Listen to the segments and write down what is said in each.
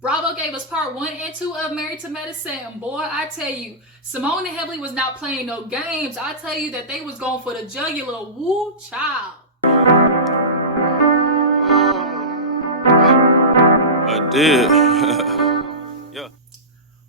Bravo gave us part 1 and 2 of Married to Medicine. Boy, I tell you, Simmone and Heavenly was not playing no games. I tell you that they was going for the jugular. Woo, child. I did. Yeah.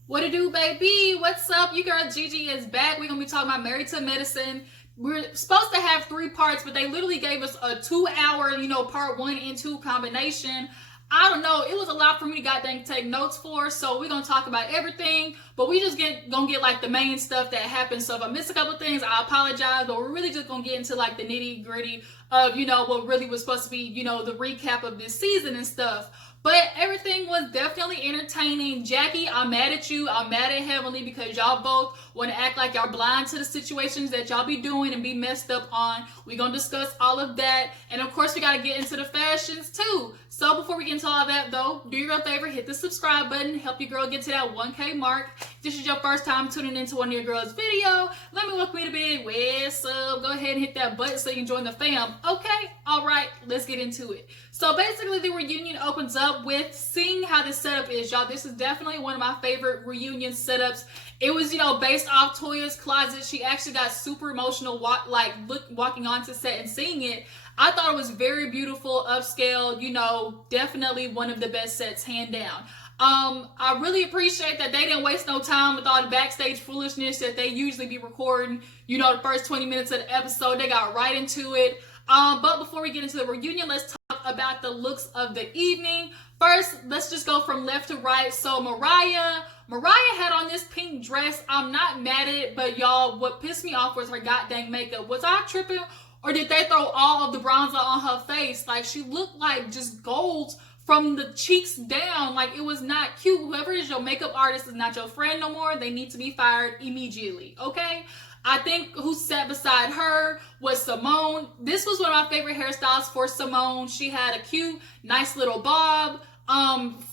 What it do, baby? What's up? Your girl Gigi is back. We're going to be talking about Married to Medicine. We're supposed to have 3 parts, but they literally gave us a 2-hour, part 1 and 2 combination. I don't know. It was a lot for me to goddamn take notes for, so we're going to talk about everything, but we just gonna get like the main stuff that happened. So if I miss a couple things, I apologize, but we're really just going to get into like the nitty gritty of, what really was supposed to be, the recap of this season and stuff. But everything was definitely entertaining. Jackie, I'm mad at you. I'm mad at Heavenly because y'all both want to act like y'all blind to the situations that y'all be doing and be messed up on. We're going to discuss all of that. And of course, we got to get into the fashions too. So before we get into all that though, do your girl a favor, hit the subscribe button, help your girl get to that 1K mark. If this is your first time tuning into one of your girls' video, let me welcome you to big what's up. Go ahead and hit that button so you can join the fam. Okay? All right, let's get into it. So basically the reunion opens up with seeing how the setup is, y'all. This is definitely one of my favorite reunion setups. It was, based off Toya's closet. She actually got super emotional walking onto set and seeing it. I thought it was very beautiful, upscale, definitely one of the best sets, hand down. I really appreciate that they didn't waste no time with all the backstage foolishness that they usually be recording. The first 20 minutes of the episode, they got right into it. But before we get into the reunion, let's talk about the looks of the evening. First, let's just go from left to right. So Mariah had on this pink dress. I'm not mad at it, but y'all, what pissed me off was her goddamn makeup. Was I tripping? Or did they throw all of the bronzer on her face? Like, she looked like just gold from the cheeks down. Like, it was not cute. Whoever is your makeup artist is not your friend no more. They need to be fired immediately, okay? I think who sat beside her was Simmone. This was one of my favorite hairstyles for Simmone. She had a cute, nice little bob.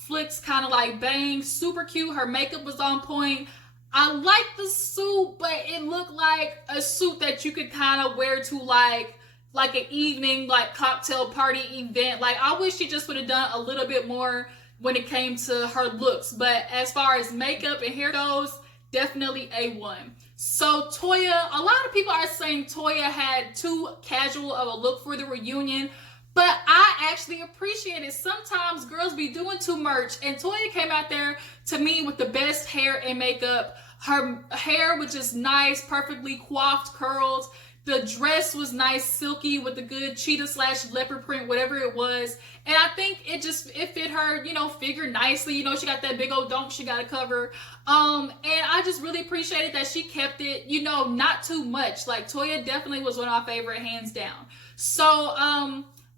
Flicks kind of like bangs. Super cute. Her makeup was on point. I like the suit, but it looked like a suit that you could kind of wear to like an evening, like cocktail party event. Like, I wish she just would have done a little bit more when it came to her looks. But as far as makeup and hair goes, definitely A1. So Toya, a lot of people are saying Toya had too casual of a look for the reunion, but I actually appreciate it. Sometimes girls be doing too much, and Toya came out there to me with the best hair and makeup. Her hair was just nice, perfectly coiffed curls. The dress was nice, silky, with the good cheetah/leopard print, whatever it was. And I think it fit her, figure nicely. She got that big old dome she got to cover. And I just really appreciated that she kept it, not too much. Like, Toya definitely was one of my favorite, hands down. So,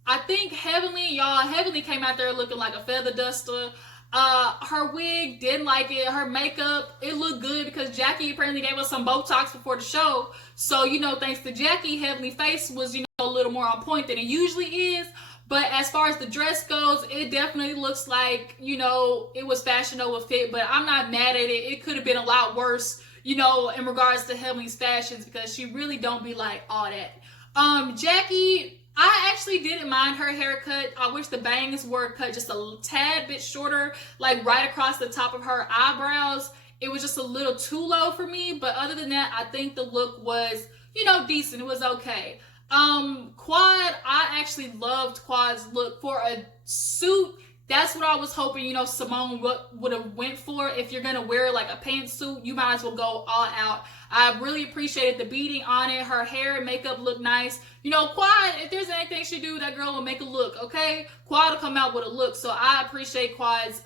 I think Heavenly came out there looking like a feather duster. Her wig, didn't like it. Her makeup, it looked good because Jackie apparently gave us some Botox before the show. So, thanks to Jackie, Heavenly face was, a little more on point than it usually is. But as far as the dress goes, it definitely looks like, it was Fashion Over Fit. But I'm not mad at it. It could have been a lot worse, in regards to Heavenly's fashions, because she really don't be like all that. Jackie, I actually didn't mind her haircut. I wish the bangs were cut just a tad bit shorter, like right across the top of her eyebrows. It was just a little too low for me, but other than that, I think the look was, decent. It was okay. Quad, I actually loved Quad's look for a suit. That's what I was hoping, Simmone would have went for. If you're going to wear like a pantsuit, you might as well go all out. I really appreciated the beading on it. Her hair and makeup looked nice. Quad, if there's anything she do, that girl will make a look, okay? Quad will come out with a look. So I appreciate Quad's,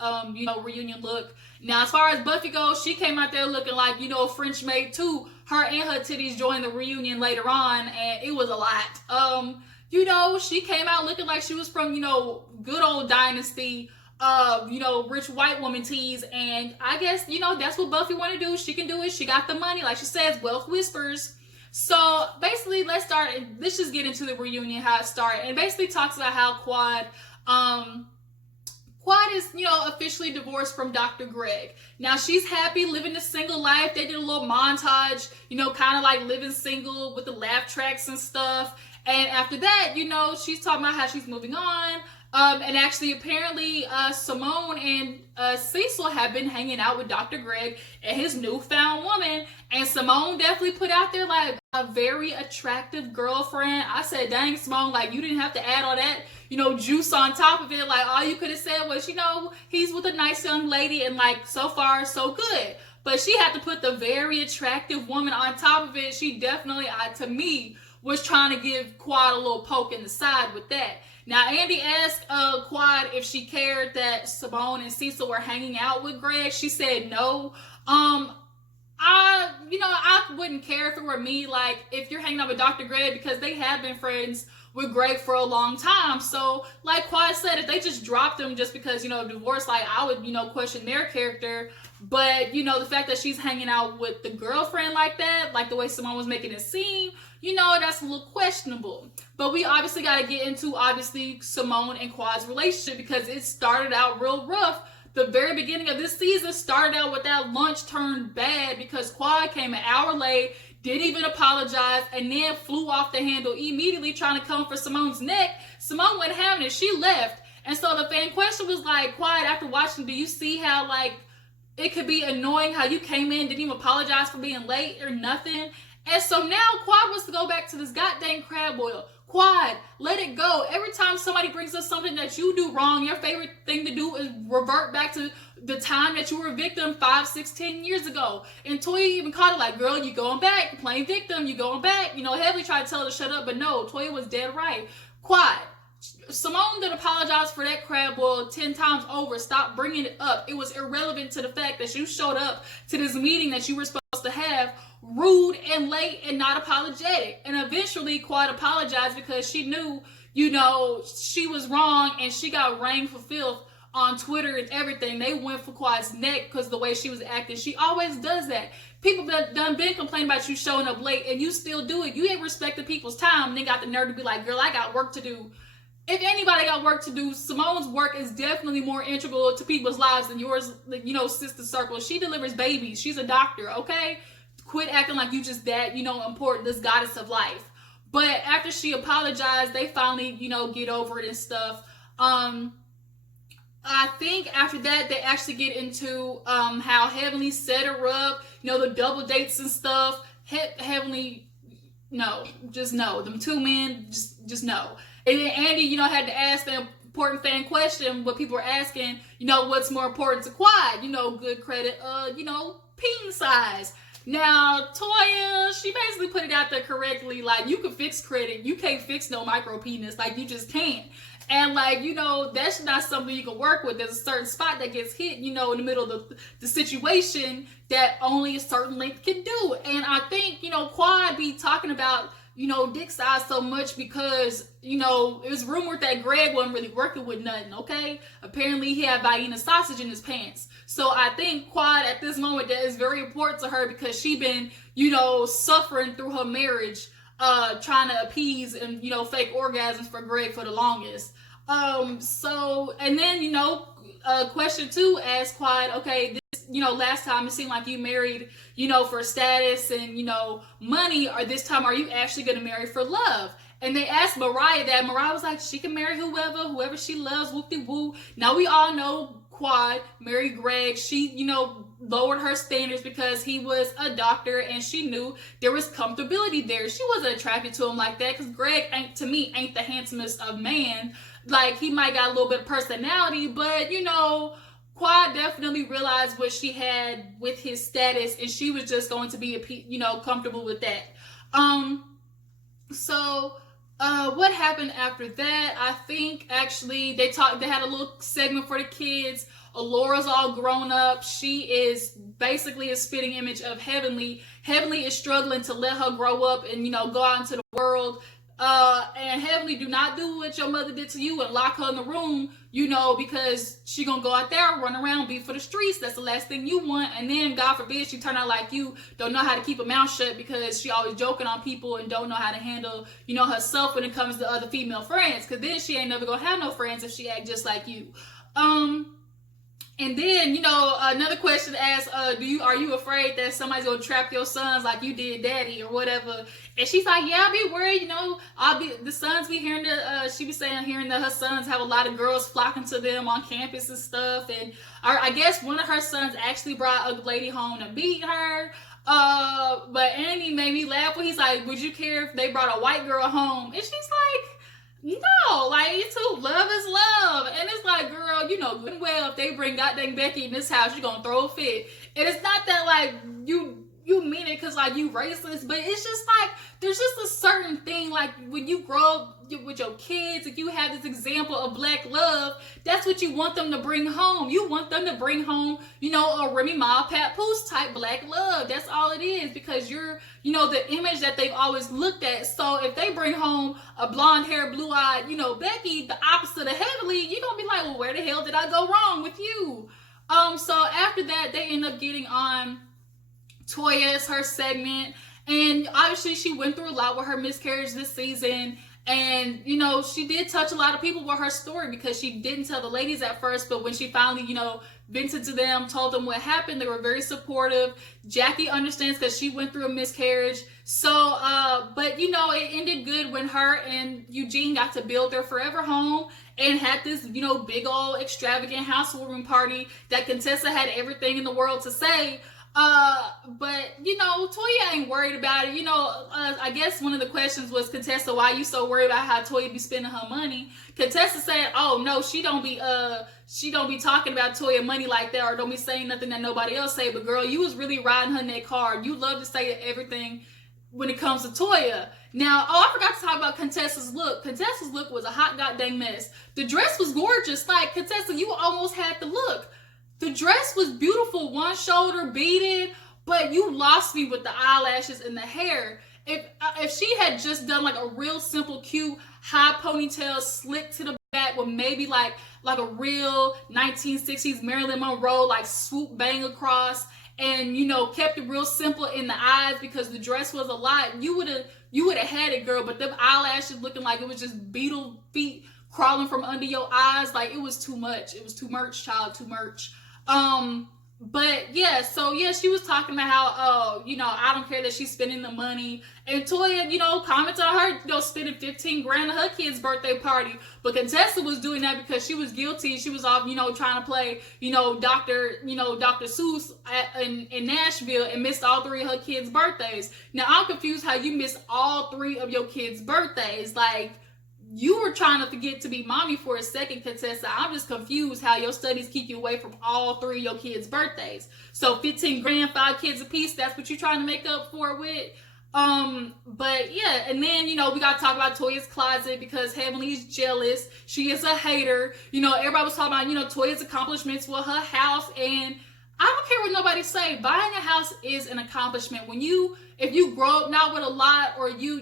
reunion look. Now, as far as Buffy goes, she came out there looking like, a French maid too. Her and her titties joined the reunion later on, and it was a lot. She came out looking like she was from, good old Dynasty, rich white woman tease. And I guess, that's what Buffy want to do. She can do it. She got the money. Like she says, wealth whispers. So basically, let's just get into the reunion, how it started. And basically talks about how Quad is, officially divorced from Dr. Greg. Now, she's happy living a single life. They did a little montage, kind of like living single with the laugh tracks and stuff. And after that, she's talking about how she's moving on. And actually, apparently, Simmone and Cecil have been hanging out with Dr. Greg and his newfound woman. And Simmone definitely put out there like a very attractive girlfriend. I said, dang, Simmone, like you didn't have to add all that, juice on top of it. Like all you could have said was, he's with a nice young lady and like so far so good. But she had to put the very attractive woman on top of it. She definitely, to me, was trying to give Quad a little poke in the side with that. Now, Andy asked Quad if she cared that Simmone and Cecil were hanging out with Greg. She said no. I wouldn't care if it were me, like, if you're hanging out with Dr. Greg, because they have been friends with Greg for a long time. So, like Quad said, if they just dropped him just because, of divorce, like, I would, question their character. But, the fact that she's hanging out with the girlfriend like that, like the way Simmone was making it seem, that's a little questionable. But we obviously got to get into, Simmone and Quad's relationship because it started out real rough. The very beginning of this season started out with that lunch turned bad because Quad came an hour late, didn't even apologize, and then flew off the handle immediately trying to come for Simone's neck. Simmone wasn't having it. She left. And so the fan question was like, Quad, after watching, do you see how, like, it could be annoying how you came in, didn't even apologize for being late or nothing? And so now Quad wants to go back to this goddamn crab boil. Quad, let it go. Every time somebody brings up something that you do wrong, your favorite thing to do is revert back to the time that you were a victim 5, 6, 10 years ago. And Toya even called it like, girl, you going back. Playing victim, you going back. Heavily tried to tell her to shut up, but no, Toya was dead right. Quad, Simmone did apologize for that crab boil 10 times over. Stop bringing it up. It was irrelevant to the fact that you showed up to this meeting that you were supposed to have rude and late and not apologetic. And eventually Quad apologized because she knew, she was wrong and she got rained for filth on Twitter and everything. They went for Quad's neck because the way she was acting. She always does that. People done been complaining about you showing up late and you still do it. You ain't respected people's time and they got the nerve to be like, girl, I got work to do. If anybody got work to do, Simone's work is definitely more integral to people's lives than yours, sister circle. She delivers babies. She's a doctor, okay? Quit acting like you just that, important, this goddess of life. But after she apologized, they finally, get over it and stuff. I think after that, they actually get into how Heavenly set her up, the double dates and stuff. Heavenly, no, just no. Them two men, just no. And then Andy, had to ask the important fan question, what people were asking, what's more important to Quad? Good credit, penis size. Now, Toya, she basically put it out there correctly, like, you can fix credit, you can't fix no micro penis, like, you just can't. And, like, that's not something you can work with. There's a certain spot that gets hit, in the middle of the situation that only a certain length can do. And I think, Quad be talking about, dick size so much because, it was rumored that Greg wasn't really working with nothing, okay? Apparently he had Vienna sausage in his pants. So I think Quad at this moment that is very important to her because she been, suffering through her marriage, trying to appease and, fake orgasms for Greg for the longest. And then, question 2 asked Quad, okay, this, last time it seemed like you married, for status and, money, or this time are you actually going to marry for love? And they asked Mariah that. Mariah was like, she can marry whoever she loves, whoop-de-woo. Now we all know Quad married Greg. She, lowered her standards because he was a doctor and she knew there was comfortability there. She wasn't attracted to him like that because Greg ain't the handsomest of man. Like, he might got a little bit of personality, but, Quad definitely realized what she had with his status and she was just going to be, comfortable with that. What happened after that? I think actually they had a little segment for the kids. Alora's all grown up. She is basically a spitting image of Heavenly. Heavenly is struggling to let her grow up and, go out into the world. And Heavenly, do not do what your mother did to you and lock her in the room, because she gonna go out there, run around, be for the streets. That's the last thing you want. And then, God forbid, she turn out like you, don't know how to keep her mouth shut because she always joking on people and don't know how to handle, herself when it comes to other female friends. Because then she ain't never gonna have no friends if she act just like you. And then, another question asks, are you afraid that somebody's gonna trap your sons like you did daddy or whatever? And she's like, yeah, I'll be worried, the sons be hearing she be saying, hearing that her sons have a lot of girls flocking to them on campus and stuff. And I guess one of her sons actually brought a lady home to beat her. But Andy made me laugh when he's like, would you care if they brought a white girl home? And she's like, no, like, you two, love is love. And it's like, girl, you know good and well if they bring goddamn Becky in this house, you're gonna throw a fit. And it's not that, like, you mean it because, like, you racist, but it's just, like, there's just a certain thing, like, when you grow up with your kids, if you have this example of black love, that's what you want them to bring home. You want them to bring home, a Remy Ma, Pat Poose type black love. That's all it is, because you're, the image that they've always looked at. So if they bring home a blonde hair, blue-eyed, Becky, the opposite of Heavenly, you're gonna be like, well, where the hell did I go wrong with you? So after that, they end up getting on Toyas, her segment, and obviously she went through a lot with her miscarriage this season. And, she did touch a lot of people with her story, because she didn't tell the ladies at first, but when she finally, vented to them, told them what happened, they were very supportive. Jackie understands because she went through a miscarriage. So, but, it ended good when her and Eugene got to build their forever home and had this, big old extravagant housewarming party that Contessa had everything in the world to say. But, Toya ain't worried about it. I guess one of the questions was, Contessa, why you so worried about how Toya be spending her money? Contessa said, oh, no, she don't be talking about Toya money like that, or don't be saying nothing that nobody else say. But, girl, you was really riding her neck hard. You love to say everything when it comes to Toya. Now, I forgot to talk about Contessa's look. Contessa's look was a hot goddamn mess. The dress was gorgeous. Like, Contessa, you almost had the look. The dress was beautiful, one shoulder beaded, but you lost me with the eyelashes and the hair. If she had just done like a real simple, cute, high ponytail, slick to the back with maybe like a real 1960s Marilyn Monroe, like swoop bang across, and kept it real simple in the eyes, because the dress was a lot, you would have had it, girl. But them eyelashes looking like it was just beetle feet crawling from under your eyes, like it was too much. It was too much, child, too much. But yeah, so yeah, she was talking about how, I don't care that she's spending the money. And Toya, commented on her, spending $15,000 on her kid's birthday party. But Contessa was doing that because she was guilty. She was off, trying to play, Dr. Seuss in Nashville, and missed all 3 of her kids' birthdays. Now, I'm confused how you missed all 3 of your kids' birthdays. Like, you were trying to forget to be mommy for a second, Contessa. I'm just confused how your studies keep you away from all 3 of your kids' birthdays. So $15,000, 5 kids a piece, that's what you're trying to make up for it with. But yeah, and then, we got to talk about Toya's closet, because Heavenly's jealous. She is a hater. Everybody was talking about, Toya's accomplishments with her house, and I don't care what nobody say. Buying a house is an accomplishment. If you grow up not with a lot, or you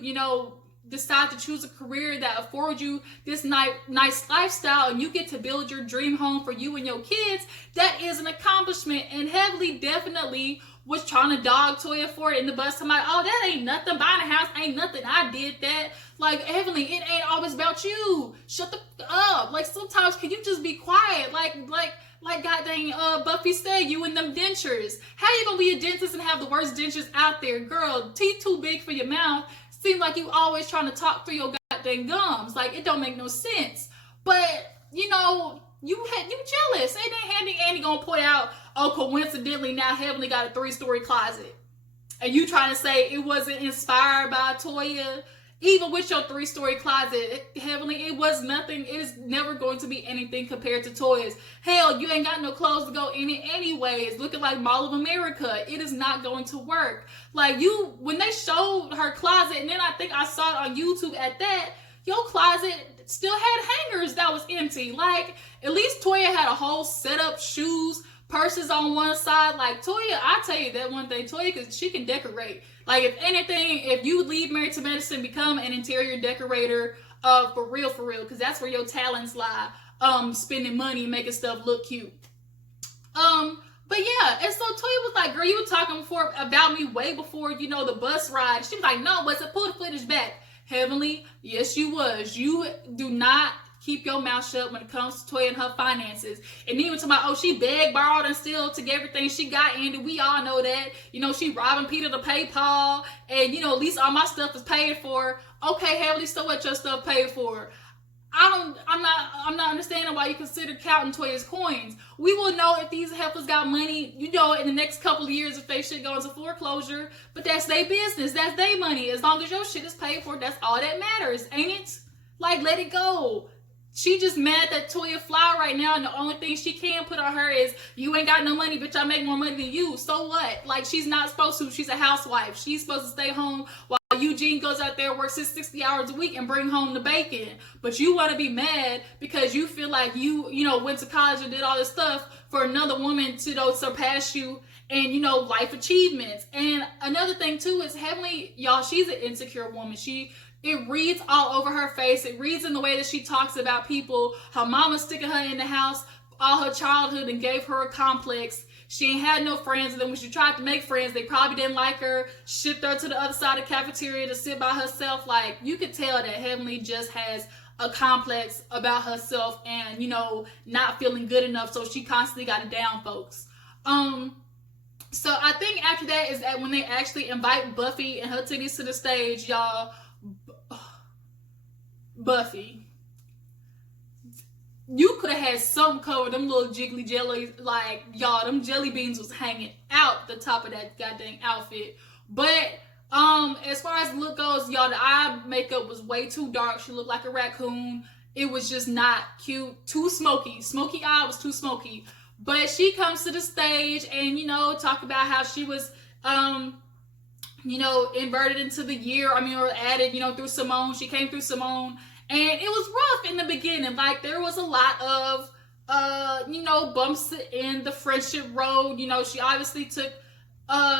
decide to choose a career that affords you this nice lifestyle, and you get to build your dream home for you and your kids, that is an accomplishment. And Heavenly definitely was trying to dog Toya for it in the bus. I'm like, oh, that ain't nothing. Buying a house ain't nothing. I did that. Like, Heavenly, it ain't always about you. Shut the up. Like, sometimes can you just be quiet? Like God dang, Buffy said, you and them dentures. How you gonna be a dentist and have the worst dentures out there? Girl, teeth too big for your mouth. Seem like you always trying to talk through your goddamn gums. Like, it don't make no sense. But, you jealous. And then Andy gonna point out, oh, coincidentally, now Heavenly got a 3-story closet. And you trying to say it wasn't inspired by Toya? Even with your 3-story closet, Heavenly, it was nothing. It is never going to be anything compared to Toya's. Hell, you ain't got no clothes to go in it anyways. Looking like Mall of America. It is not going to work. Like, when they showed her closet, and then I think I saw it on YouTube at that, your closet still had hangers that was empty. Like, at least Toya had a whole setup, shoes, purses on one side. Like, Toya, I tell you that one thing, Toya, because she can decorate. Like, if anything, if you leave Married to Medicine, become an interior decorator, for real, because that's where your talents lie. Spending money and making stuff look cute. But yeah, and so Toya was like, girl, you were talking before about me way before, the bus ride. She was like, no, pull the footage back. Heavenly, yes, you was. You do not keep your mouth shut when it comes to Toya and her finances. And even to my, she begged, borrowed, and still took everything she got. Andy, we all know that. She robbing Peter to pay Paul, and at least all my stuff is paid for. Okay, Heavenly, so what your stuff paid for? I'm not understanding why you consider counting Toya's coins. We will know if these heifers got money, in the next couple of years if they should go into foreclosure. But that's their business. That's their money. As long as your shit is paid for, that's all that matters, ain't it? Like, let it go. She just mad that Toya fly right now, and the only thing she can put on her is, you ain't got no money, bitch, I make more money than you. So what? Like, she's not supposed to. She's a housewife. She's supposed to stay home while Eugene goes out there, works his 60 hours a week and bring home the bacon. But you want to be mad because you feel like you went to college and did all this stuff for another woman to surpass you and, life achievements. And another thing, too, is Heavenly, y'all, she's an insecure woman. It reads all over her face. It reads in the way that she talks about people. Her mama sticking her in the house all her childhood and gave her a complex. She ain't had no friends. And then when she tried to make friends, they probably didn't like her. Shipped her to the other side of the cafeteria to sit by herself. Like, you could tell that Heavenly just has a complex about herself and, not feeling good enough. So she constantly got to down folks. So I think after that is that when they actually invite Buffy and her titties to the stage, y'all. Buffy, you could have had something covered. Them little jiggly jellies, like, y'all, them jelly beans was hanging out the top of that goddamn outfit. But as far as the look goes, y'all, the eye makeup was way too dark. She looked like a raccoon. It was just not cute. Too smoky. Smoky eye was too smoky. But she comes to the stage and, talk about how she was inverted into the year, or added, through Simmone. She came through Simmone, and it was rough in the beginning. Like, there was a lot of, bumps in the friendship road. She obviously took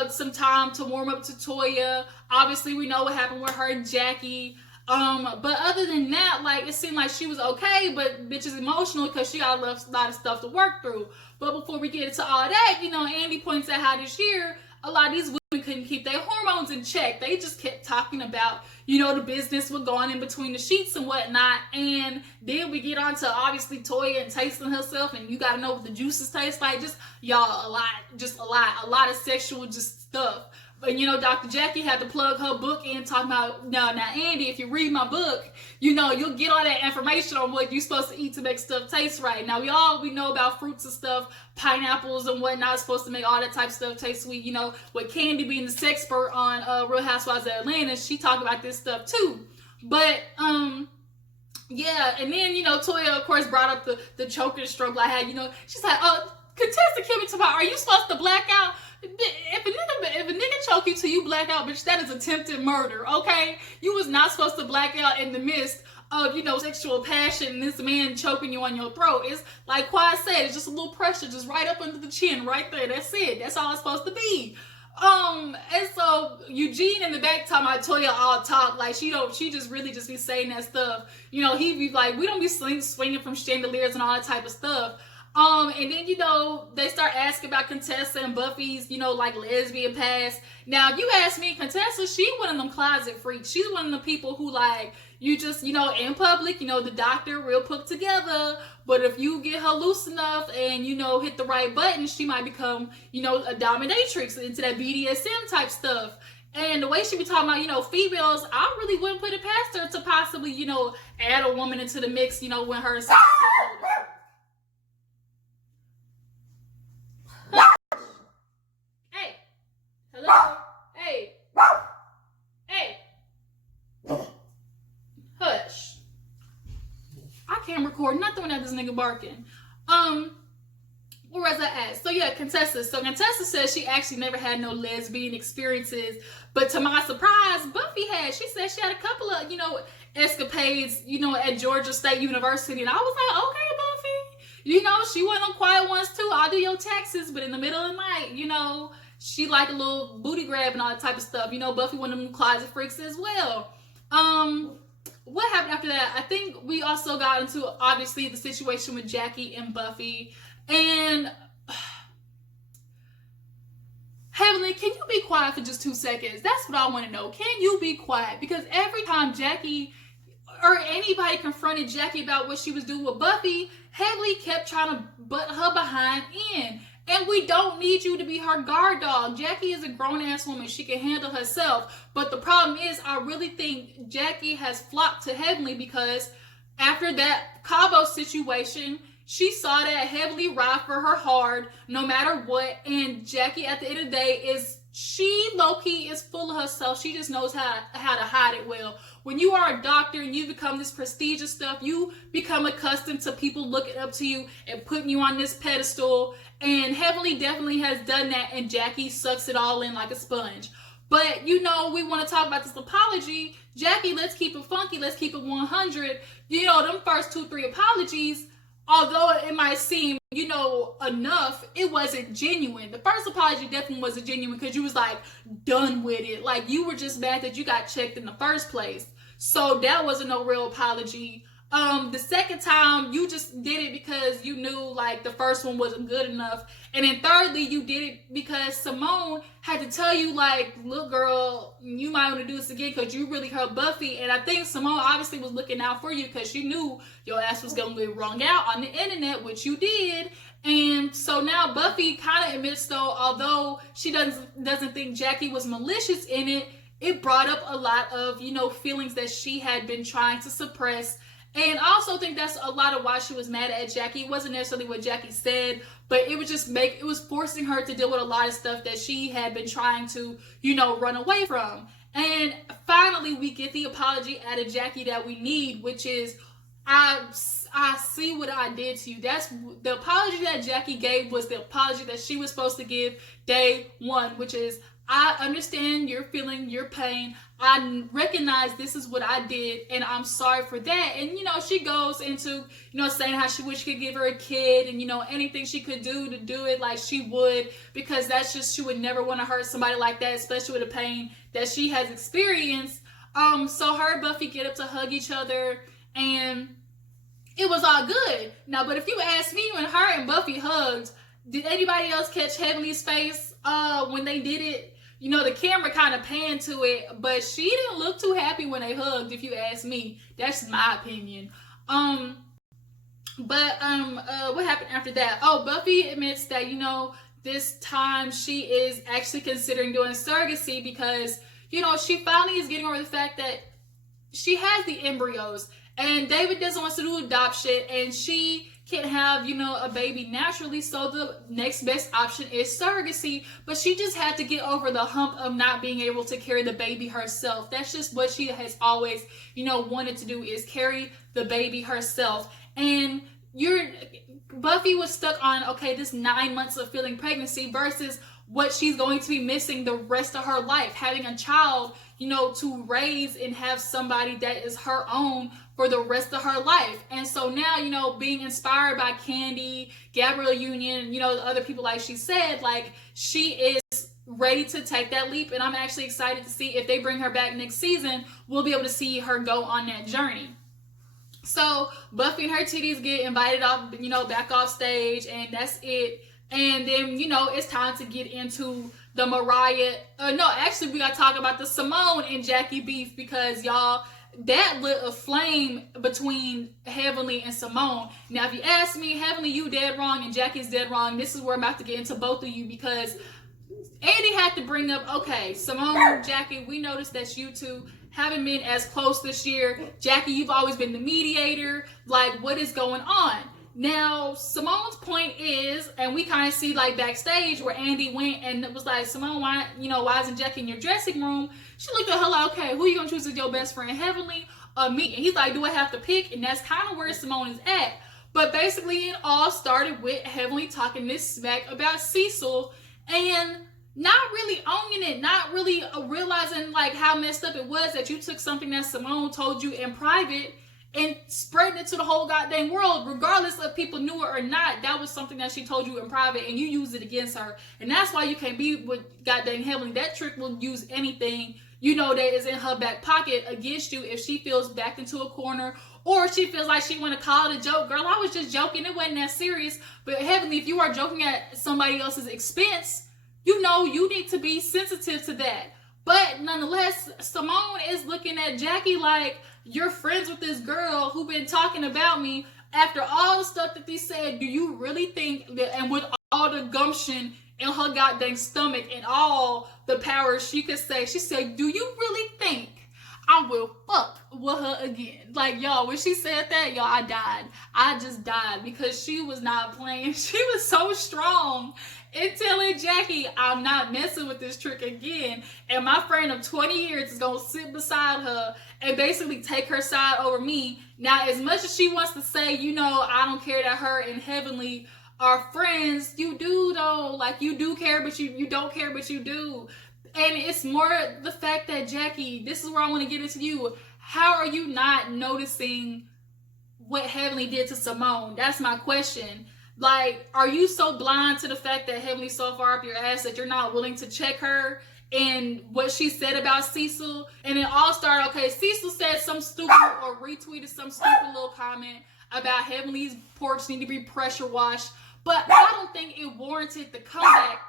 some time to warm up to Toya. Obviously, we know what happened with her and Jackie. But other than that, like, it seemed like she was okay, but bitch is emotional because she got a lot of stuff to work through. But before we get into all that, Andy points out how this year, a lot of these women couldn't keep their hormones in check. They just kept talking about, the business was going in between the sheets and whatnot. And then we get on to obviously Toya and tasting herself, and you gotta know what the juices taste like. Just, y'all, a lot of sexual just stuff. But, Dr. Jackie had to plug her book in talking about, now, Andy, if you read my book, you'll get all that information on what you're supposed to eat to make stuff taste right. Now, we know about fruits and stuff, pineapples and whatnot, supposed to make all that type of stuff taste sweet. With Candy being the sexpert on Real Housewives of Atlanta, she talked about this stuff too. But, yeah, and then, Toya, of course, brought up the choking stroke I had, she's like, contestant Kimmy tomorrow, are you supposed to black out? If a nigga choke you till you black out, bitch, that is attempted murder, okay? You was not supposed to black out in the midst of, sexual passion and this man choking you on your throat. It's like Quad said, it's just a little pressure, just right up under the chin, right there. That's it. That's all it's supposed to be. And so Eugene in the back talking about Toya all talk, like she just really just be saying that stuff. He be like, we don't be swinging from chandeliers and all that type of stuff. And then, they start asking about Contessa and Buffy's, like lesbian past. Now, if you ask me, Contessa, she one of them closet freaks. She's one of the people who, like, you just, in public, the doctor real put together. But if you get her loose enough and, hit the right button, she might become, a dominatrix into that BDSM type stuff. And the way she be talking about, females, I really wouldn't put it past her to possibly, add a woman into the mix, when her and Hey. Hello. Hey. Hey. Hush. I can't record nothing without this nigga barking. Where was I at? So yeah, Contessa. So Contessa says she actually never had no lesbian experiences, but to my surprise, Buffy had. She said she had a couple of, escapades, at Georgia State University, and I was like, okay, Buffy. She one of them quiet ones too. I'll do your taxes, but in the middle of the night, she like a little booty grab and all that type of stuff. Buffy one of them closet freaks as well. What happened after that? I think we also got into, obviously, the situation with Jackie and Buffy. And Heavenly, can you be quiet for just 2 seconds? That's what I want to know. Can you be quiet? Because every time Jackie or anybody confronted Jackie about what she was doing with Buffy, Heavenly kept trying to butt her behind in. And we don't need you to be her guard dog. Jackie is a grown-ass woman. She can handle herself. But the problem is, I really think Jackie has flocked to Heavenly because after that Cabo situation, she saw that Heavenly ride for her hard no matter what. And Jackie, at the end of the day, she low-key is full of herself. She just knows how to hide it well. When you are a doctor and you become this prestigious stuff, you become accustomed to people looking up to you and putting you on this pedestal. And Heavenly definitely has done that, and Jackie sucks it all in like a sponge. But, we want to talk about this apology. Jackie, let's keep it funky. Let's keep it 100. Them first 2-3 apologies, although it might seem, enough, it wasn't genuine. The first apology definitely wasn't genuine because you was like done with it. Like you were just mad that you got checked in the first place. So that wasn't no real apology. The second time you just did it because you knew like the first one wasn't good enough. And then thirdly, you did it because Simmone had to tell you like, look girl, you might want to do this again because you really hurt Buffy. And I think Simmone obviously was looking out for you because she knew your ass was going to be wrung out on the internet, which you did. And so now Buffy kind of admits though, although she doesn't think Jackie was malicious in it, it brought up a lot of, feelings that she had been trying to suppress. And I also think that's a lot of why she was mad at Jackie. It wasn't necessarily what Jackie said, but it was just it was forcing her to deal with a lot of stuff that she had been trying to, run away from. And finally, we get the apology out of Jackie that we need, which is, I see what I did to you. That's the apology that Jackie gave was the apology that she was supposed to give day one, which is, I understand your feeling, your pain. I recognize this is what I did, and I'm sorry for that. And, she goes into, saying how she wish she could give her a kid and, anything she could do to do it like she would, because that's just, she would never want to hurt somebody like that, especially with the pain that she has experienced. So her and Buffy get up to hug each other, and it was all good. Now, but if you ask me, when her and Buffy hugged, did anybody else catch Heavenly's face when they did it? The camera kind of panned to it, but she didn't look too happy when they hugged, if you ask me. That's my opinion. What happened after that? Oh, Buffy admits that, this time she is actually considering doing surrogacy because, she finally is getting over the fact that she has the embryos and David doesn't want to do adoption and she can't have, a baby naturally, so the next best option is surrogacy. But she just had to get over the hump of not being able to carry the baby herself. That's just what she has always, wanted to do, is carry the baby herself. And Buffy was stuck on, okay, this 9 months of feeling pregnancy versus what she's going to be missing the rest of her life, having a child, to raise and have somebody that is her own for the rest of her life. And so now, being inspired by Candy, Gabrielle Union, the other people, like she said, like she is ready to take that leap. And I'm actually excited to see if they bring her back next season, we'll be able to see her go on that journey. So Buffy and her titties get invited off, back off stage, and that's it. And then, it's time to get into the Mariah. Actually, we got to talk about the Simmone and Jackie beef because, y'all, that lit a flame between Heavenly and Simmone. Now, if you ask me, Heavenly, you dead wrong and Jackie's dead wrong. This is where I'm about to get into both of you because Andy had to bring up, okay, Simmone, Jackie, we noticed that you two haven't been as close this year. Jackie, you've always been the mediator. Like, what is going on? Now, Simone's point is, and we kind of see like backstage where Andy went and it was like, Simmone, why isn't Jackie in your dressing room? She looked at her like, okay, who you gonna choose as your best friend, Heavenly or me? And he's like, do I have to pick? And that's kind of where Simmone is at. But basically, it all started with Heavenly talking this smack about Cecil and not really owning it, not really realizing like how messed up it was that you took something that Simmone told you in private and spreading it to the whole goddamn world, regardless of people knew it or not. That was something that she told you in private, and you used it against her. And that's why you can't be with goddamn Heavenly. That trick will use anything, that is in her back pocket against you if she feels backed into a corner, or she feels like she want to call it a joke. Girl, I was just joking. It wasn't that serious. But Heavenly, if you are joking at somebody else's expense, you need to be sensitive to that. But nonetheless, Simmone is looking at Jackie like, you're friends with this girl who been talking about me after all the stuff that they said. Do you really think that, and with all the gumption in her goddamn stomach and all the power she could say, she said, do you really think I will fuck with her again? Like, y'all, when she said that, y'all, I died. I just died because she was not playing. She was so strong in telling Jackie, I'm not messing with this trick again. And my friend of 20 years is going to sit beside her and basically take her side over me. Now, as much as she wants to say, you know, I don't care that her and Heavenly are friends, you do though. Like, you do care, but you don't care, but you do. And it's more the fact that, Jackie, this is where I want to get into you. How are you not noticing what Heavenly did to Simmone? That's my question. Like, are you so blind to the fact that Heavenly's so far up your ass that you're not willing to check her and what she said about Cecil? And it all started, okay, Cecil said some stupid or retweeted some stupid little comment about Heavenly's porch need to be pressure washed. But I don't think it warranted the comeback.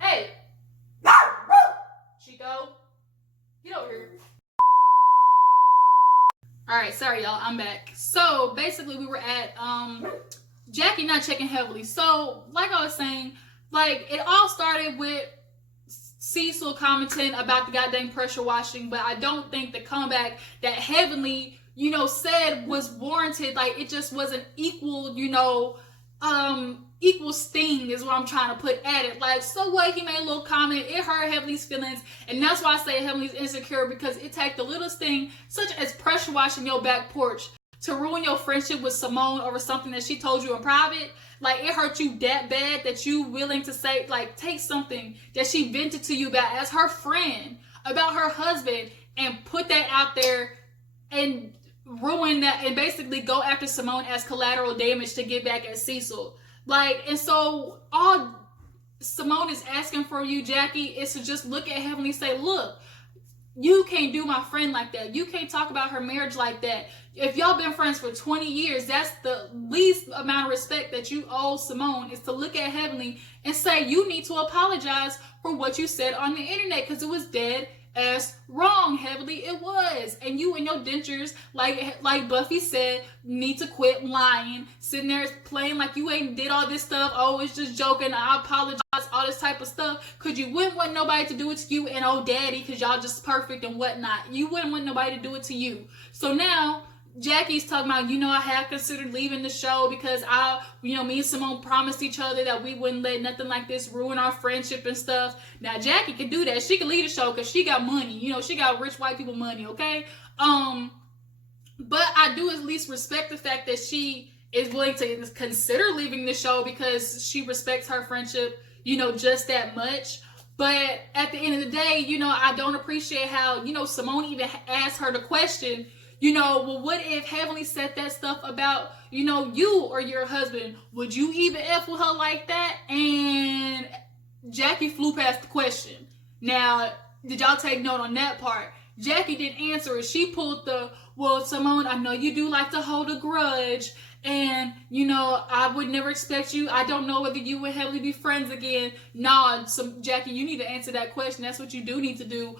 Hey, Chico, get over here. All right, sorry y'all, I'm back. So basically we were at Jackie not checking Heavily. So like I was saying, like it all started with Cecil commenting about the goddamn pressure washing, but I don't think the comeback that Heavenly, you know, said was warranted. Like it just wasn't equal, you know, equal sting is what I'm trying to put at it. Like, so what? He made a little comment. It hurt Heavenly's feelings. And that's why I say Heavenly's insecure, because it takes the littlest thing, such as pressure washing your back porch, to ruin your friendship with Simmone over something that she told you in private. Like, it hurt you that bad that you willing to say, like, take something that she vented to you about as her friend, about her husband, and put that out there and ruin that and basically go after Simmone as collateral damage to get back at Cecil. Like, and so all Simmone is asking for you, Jackie, is to just look at Heavenly and say, look, you can't do my friend like that. You can't talk about her marriage like that. If y'all been friends for 20 years, that's the least amount of respect that you owe Simmone, is to look at Heavenly and say, you need to apologize for what you said on the internet, because it was dead as wrong, Heavenly. It was. And you and your dentures, like Buffy said, need to quit lying, sitting there playing like you ain't did all this stuff. Oh, it's just joking, I apologize, all this type of stuff, because you wouldn't want nobody to do it to you and oh daddy, because y'all just perfect and whatnot. You wouldn't want nobody to do it to you. So now Jackie's talking about, you know, I have considered leaving the show because me and Simmone promised each other that we wouldn't let nothing like this ruin our friendship and stuff. Now, Jackie can do that. She can leave the show because she got money. You know, she got rich white people money, okay? But I do at least respect the fact that she is willing to consider leaving the show because she respects her friendship, you know, just that much. But at the end of the day, you know, I don't appreciate how, you know, Simmone even asked her the question, you know, well, what if Heavenly said that stuff about, you know, you or your husband? Would you even F with her like that? And Jackie flew past the question. Now, did y'all take note on that part? Jackie didn't answer it. She pulled the, well, Simmone, I know you do like to hold a grudge. And, you know, I would never expect you. I don't know whether you would Heavenly be friends again. Nah, Jackie, you need to answer that question. That's what you do need to do.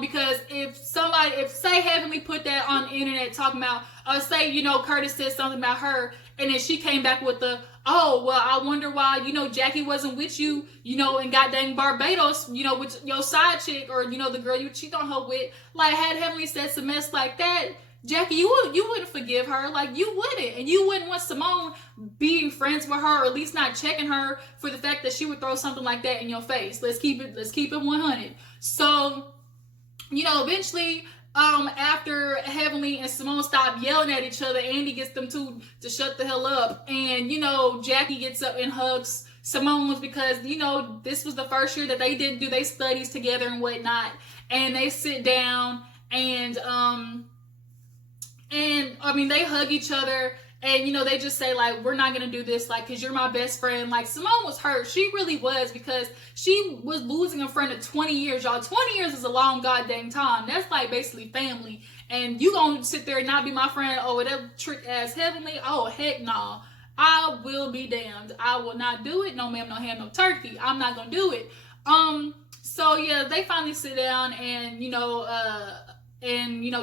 Because if say Heavenly put that on the internet talking about, say, you know, Curtis said something about her, and then she came back with the, oh, well, I wonder why, you know, Jackie wasn't with you, you know, in goddamn Barbados, you know, with your side chick, or, you know, the girl you cheat on her with. Like, had Heavenly said some mess like that, Jackie, you wouldn't forgive her. Like, you wouldn't. And you wouldn't want Simmone being friends with her, or at least not checking her for the fact that she would throw something like that in your face. Let's keep it 100. So, you know, eventually, after Heavenly and Simmone stop yelling at each other, Andy gets them two to shut the hell up. And, you know, Jackie gets up and hugs Simmone, because, you know, this was the first year that they didn't do their studies together and whatnot. And they sit down and I mean, they hug each other, and, you know, they just say, like, we're not going to do this, like, because you're my best friend. Like, Simmone was hurt. She really was, because she was losing a friend of 20 years, y'all. 20 years is a long goddamn time. That's, like, basically family. And you going to sit there and not be my friend, oh, whatever trick-ass Heavenly? Oh, heck no. I will be damned. I will not do it. No ma'am, no ham, no turkey. I'm not going to do it. So yeah, they finally sit down, and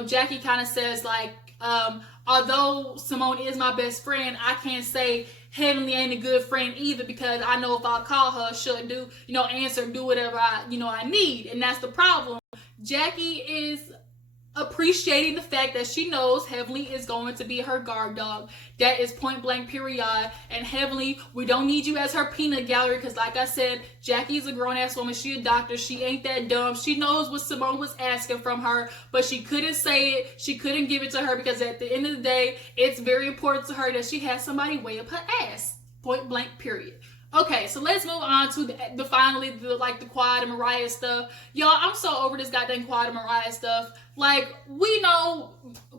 Jackie kind of says like, although Simmone is my best friend, I can't say Heavenly ain't a good friend either, because I know if I call her, she'll do, answer, do whatever I need, and that's the problem. Jackie is appreciating the fact that she knows Heavenly is going to be her guard dog. That is point blank period. And Heavenly, we don't need you as her peanut gallery, because like I said, Jackie's a grown-ass woman. She a doctor. She ain't that dumb. She knows what Simmone was asking from her, but she couldn't say it. She couldn't give it to her, because at the end of the day, it's very important to her that she has somebody way up her ass. Point blank period. Okay, so let's move on to the Quad and Mariah stuff. Y'all, I'm so over this goddamn Quad and Mariah stuff. Like, we know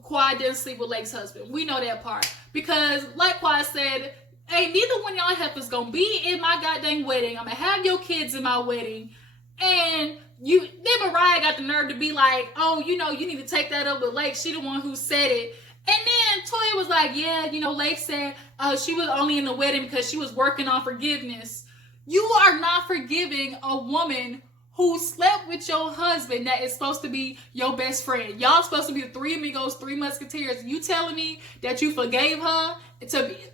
Quad didn't sleep with Lake's husband. We know that part. Because, like Quad said, hey, neither one of y'all heifers gonna be in my goddamn wedding. I'm gonna have your kids in my wedding. And then Mariah got the nerve to be like, oh, you need to take that up with Lake. She the one who said it. And then Toya was like, yeah, Lake said she was only in the wedding because she was working on forgiveness. You are not forgiving a woman who slept with your husband that is supposed to be your best friend. Y'all supposed to be the three amigos, three musketeers. You telling me that you forgave her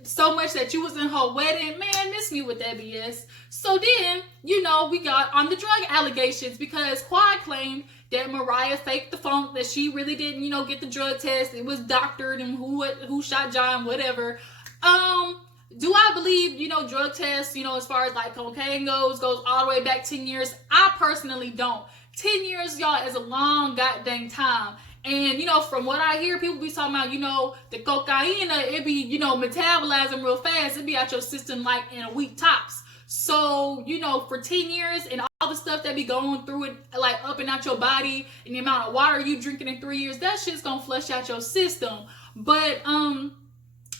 so much that you was in her wedding? Man, miss me with that BS. So then, we got on the drug allegations, because Quad claimed that Mariah faked the funk, that she really didn't, get the drug test. It was doctored, and who shot John, whatever. Do I believe, drug tests, as far as like cocaine goes all the way back 10 years? I personally don't. 10 years, y'all, is a long goddamn time. And, from what I hear, people be talking about, the cocaine, it be, metabolizing real fast. It be out your system like in a week tops. So, for 10 years and all the stuff that be going through it, like up and out your body, and the amount of water you drinking in 3 years, that shit's gonna flush out your system. But,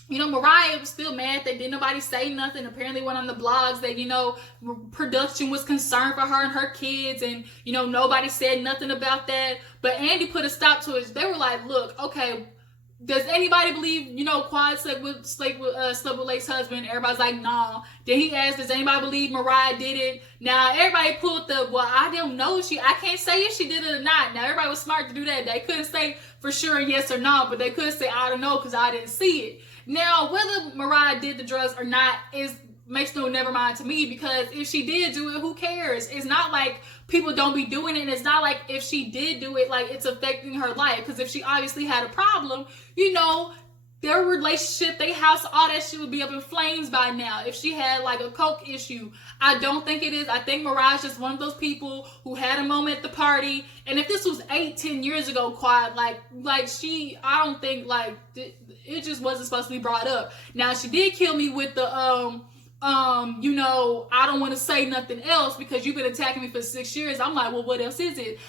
Mariah was still mad that didn't nobody say nothing. Apparently went on the blogs that, production was concerned for her and her kids, and, nobody said nothing about that. But Andy put a stop to it. They were like, look, okay, does anybody believe, Quad slept with Lake's husband? Everybody's like, nah. Then he asked, does anybody believe Mariah did it? Now, everybody pulled I don't know I can't say if she did it or not. Now, everybody was smart to do that. They couldn't say for sure yes or no, but they could say, I don't know, because I didn't see it. Now, whether Mariah did the drugs or not makes no never mind to me, because if she did do it, who cares? It's not like people don't be doing it, and it's not like if she did do it, like it's affecting her life. Because if she obviously had a problem, their relationship, their house, all that shit would be up in flames by now. If she had like a coke issue, I don't think it is. I think Mariah's just one of those people who had a moment at the party. And if this was 8-10 years ago, Quad, I don't think it just wasn't supposed to be brought up. Now, she did kill me with the I don't want to say nothing else because you've been attacking me for 6 years. I'm like, well, what else is it?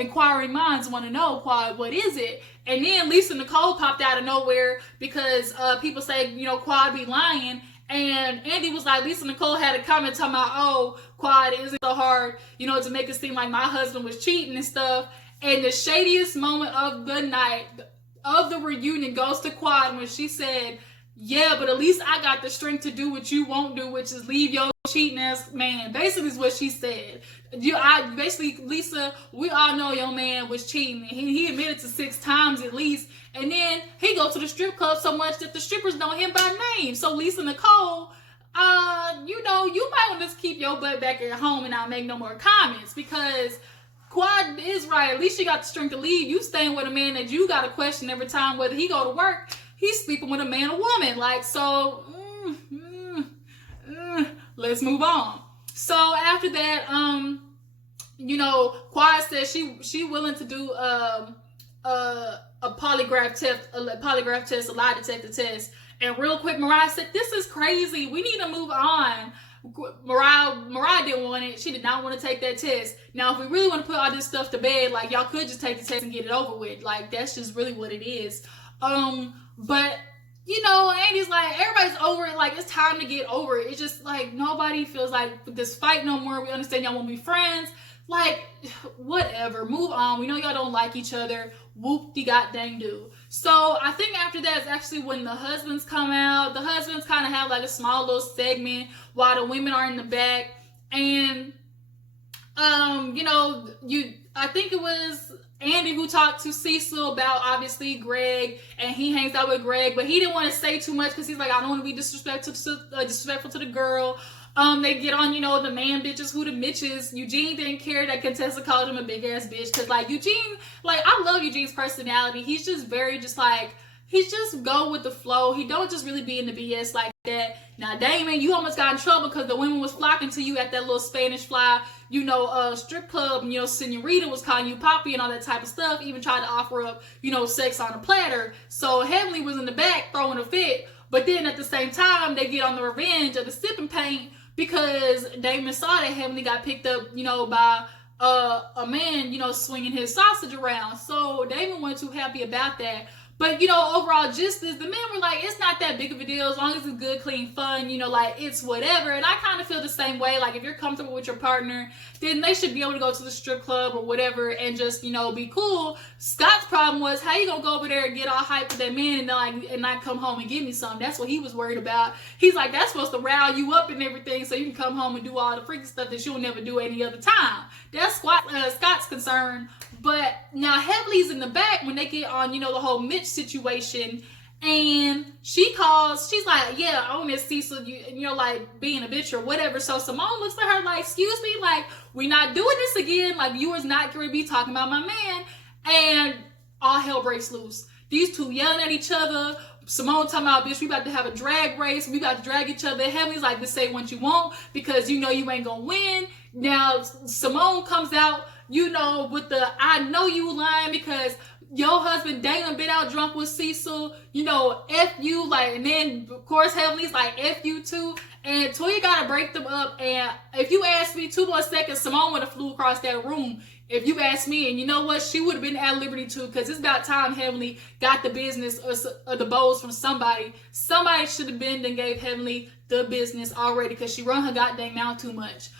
Inquiring minds want to know, Quad, what is it? And then Lisa Nicole popped out of nowhere because people say, Quad be lying. And Andy was like, Lisa Nicole had a comment talking about, oh, Quad, isn't so hard, to make it seem like my husband was cheating and stuff. And the shadiest moment of the night, of the reunion, goes to Quad when she said, yeah, but at least I got the strength to do what you won't do, which is leave your cheating ass man. Basically is what she said. Lisa, we all know your man was cheating. He admitted to 6 times at least. And then he go to the strip club so much that the strippers know him by name. So Lisa Nicole, you might want to just keep your butt back at home and not make no more comments, because Quad is right. At least you got the strength to leave. You staying with a man that you got to question every time whether he go to work. He's sleeping with a man or woman. Let's move on. So after that, Quad says she willing to do a polygraph test, a lie detector test. And real quick, Mariah said, this is crazy. We need to move on. Mariah didn't want it. She did not want to take that test. Now, if we really want to put all this stuff to bed, y'all could just take the test and get it over with. That's just really what it is. But Andy's like, everybody's over it. It's time to get over it. It's just nobody feels like this fight no more. We understand y'all want to be friends. Whatever. Move on. We know y'all don't like each other. Whoop-de-goddamn-do. So I think after that is actually when the husbands come out. The husbands kind of have a small little segment while the women are in the back. And I think it was Andy who talked to Cecil about obviously Greg, and he hangs out with Greg, but he didn't want to say too much because he's like, I don't want to be disrespectful to the girl. They get on, the man bitches, who the Mitches. Eugene didn't care that Contessa called him a big ass bitch, because like Eugene, like I love Eugene's personality. He's just very he's just go with the flow. He don't just really be in the BS like that. Now, Damon, you almost got in trouble because the women was flocking to you at that little Spanish Fly, strip club. Senorita was calling you Poppy and all that type of stuff. Even tried to offer up, sex on a platter. So Heavenly was in the back throwing a fit. But then at the same time, they get on the revenge of the sipping paint because Damon saw that Heavenly got picked up, by a man, swinging his sausage around. So Damon wasn't too happy about that. But, overall, just as the men were like, it's not that big of a deal as long as it's good, clean, fun, it's whatever. And I kind of feel the same way. Like, if you're comfortable with your partner, then they should be able to go to the strip club or whatever and just, be cool. Scott's problem was, how you gonna go over there and get all hyped with that man and not come home and give me something? That's what he was worried about. He's like, that's supposed to rile you up and everything so you can come home and do all the freaky stuff that you'll never do any other time. That's Scott's concern. But now Heavenly's in the back when they get on, the whole Mitch situation, and she's like, yeah, I want to Cecil, like being a bitch or whatever. So Simmone looks at her like, excuse me, like, we're not doing this again. Like, you is not going to be talking about my man. And all hell breaks loose. These two yelling at each other. Simmone talking about, bitch, we about to have a drag race. We about to drag each other. Heavenly's like, to say what you want because you ain't going to win. Now, Simmone comes out, with the I know you line because your husband Damon been out drunk with Cecil, F you, like, and then of course Heavenly's like F you too, and Toya gotta break them up. And if you ask me 2 more seconds, Simmone would have flew across that room. If you ask me, and you know what, she would have been at liberty too, because it's about time Heavenly got the business or the bowls from somebody. Somebody should have been and gave Heavenly the business already, because she run her goddamn mouth too much.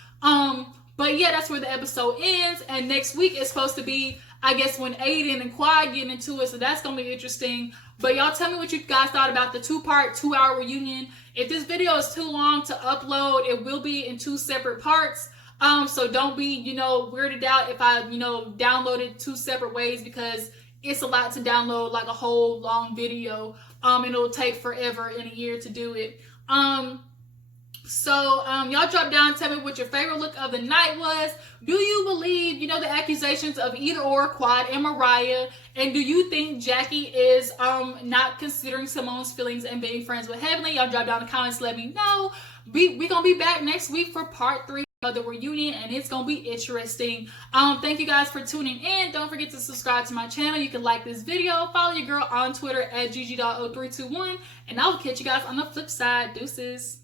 But yeah, that's where the episode ends. And next week is supposed to be, I guess, when Aiden and Quad get into it. So that's going to be interesting. But y'all tell me what you guys thought about the 2-part, 2-hour reunion. If this video is too long to upload, it will be in 2 separate parts. So don't be, weirded out if I, download it 2 separate ways, because it's a lot to download, like a whole long video. And it'll take forever and a year to do it. So, y'all drop down and tell me what your favorite look of the night was. Do you believe, the accusations of either or Quad and Mariah? And do you think Jackie is not considering Simmone's feelings and being friends with Heavenly? Y'all drop down in the comments, let me know. We're gonna be back next week for part 3 of the reunion, and it's gonna be interesting. Thank you guys for tuning in. Don't forget to subscribe to my channel. You can like this video, follow your girl on Twitter at Gigi.0321, and I will catch you guys on the flip side. Deuces.